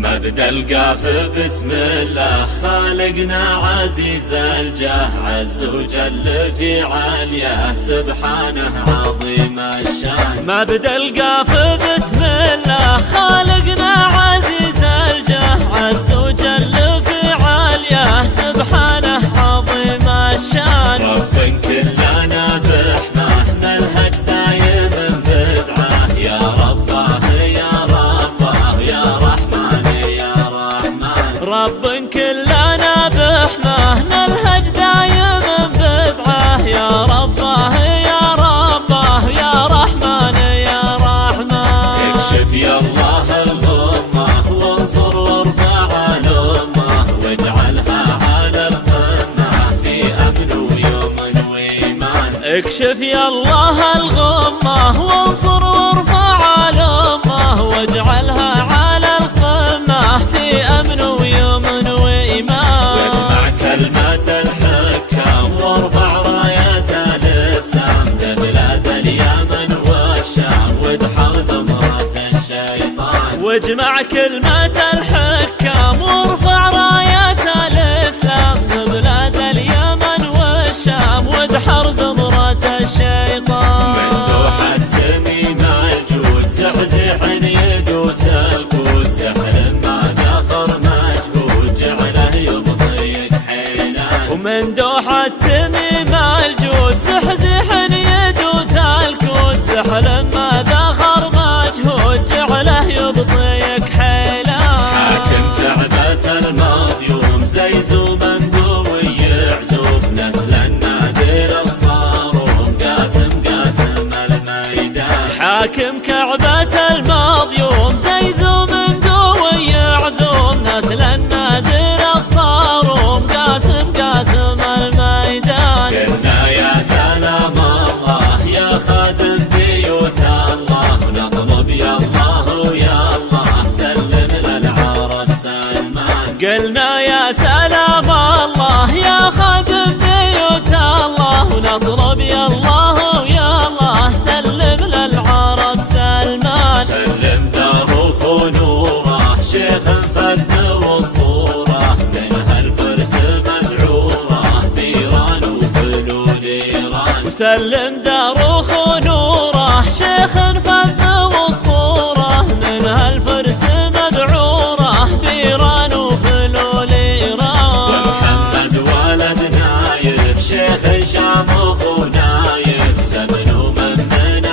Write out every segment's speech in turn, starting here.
مبدأ القاف بسم الله خالقنا عزيز الجاه، عز وجل في علياه سبحانه عظيم الشان. مبدأ القاف بسم الله خالقنا عزيز الجاه، عز وجل في علياه سبحانه عظيم الشان. رب كلنا بحماه نلهج دايم بدعاه، يا رباه يا رباه يا رحمن يا رحمن. رب كلنا بحماه نلهج دايم بدعاه، يا رباه يا رباه يا رحمن يا رحمن. اكشف يا الله الغمة وانصر وارفع الأمة، واجعلها على القمة في أمن ويمن وإيمان. اكشف يا الله الغمة وانصر وارفع الأمة، واجعلها على القمة في أمن ويمن وإيمان. واجمع كلمة الحكام وارفع راية الإسلام لبلاد اليمن والشام، وادحر زمرة الشيطان. واجمع كلمة الحكام وارفع راية الإسلام لبلاد اليمن والشام، وادحر زمرة الشيطان. من دوح التميم الجود زحزح يدوس الكود، سحر ما ذخر مجهود جعله يبطيك حيلان. ومن دوح التميم الجود زحزح يدوس الكود، سحر ما ذخر مجهود جعله يبطيك حيلان. حاكم كعبة المظلوم زيزو منقوي يعزوب، نسل النادر الصاروم قاسم قاسم الميدان. حاكم كعبة المظلوم زيزو منقوي يعزوم، نسل النادر الصاروم قاسم قاسم الميدان. قلنا يا سلام الله يا خادم بيوت الله، نطلب يا الله يا الله سلم للعرب سلمان. قلنا يا سلام الله يا خادم بيوت الله، ونطلب يا الله يا الله سلم للعرب سلمان. سلم داروخ ونوره شيخ فذ واسطوره، منها الفرس مذعوره بيران وفلول ايران. وسلم داروخ ونوره شيخ فذ واسطوره، منها الفرس مذعوره بيران وفلول ايران. ومحمد ولد نايف شيخ شامخ ونايف، زمن ومن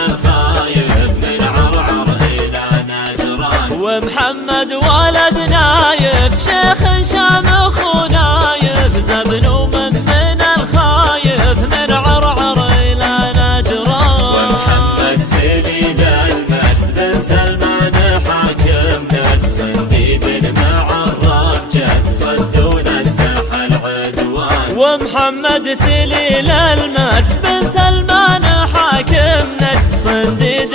الخايف من عرعر الى نجران. ومحمد ولد نايف شيخ شامخ ونايف، زمن ومن الخايف من عرعر الى نجران. ومحمد سليل المجد بن سلمان حاكم نجد، صنديد مع الرب جد صدون الزح العدوان. ومحمد سليل المجد بن سلمان حاكم نجد، صنديد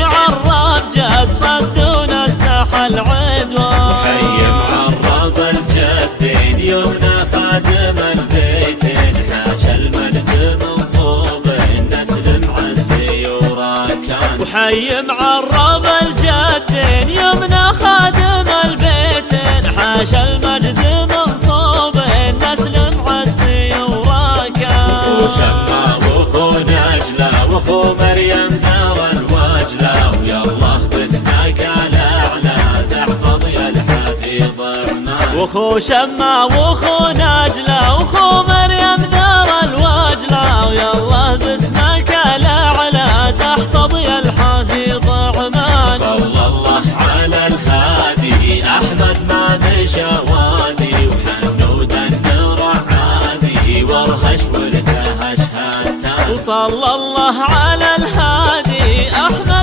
مع الرب جد صدون الزح العدوان. حي معرب الجدين يمنى خادم البيتين، حاشا المجد منصوب النسل معزي وراكان. وحي معرب الجدين يمنى خادم البيتين، حاشا المجد منصوب النسل معزي وراكان. وخو شما وخو نجلة وخو مريم دار الوجلة، ويا الله باسمك الاعلى تحفظ يا الحفيظ الرحمن. وخو شما وخو نجلة وخو مريم دار الوجلة، ويا الله باسمك الاعلى تحفظ يا الحفيظ الرحمن. صلى الله على الهادي احمد ما مشى وادي، وحنود النور عادي وارهش وارتهش هاتان. وصلى الله على الهادي احمد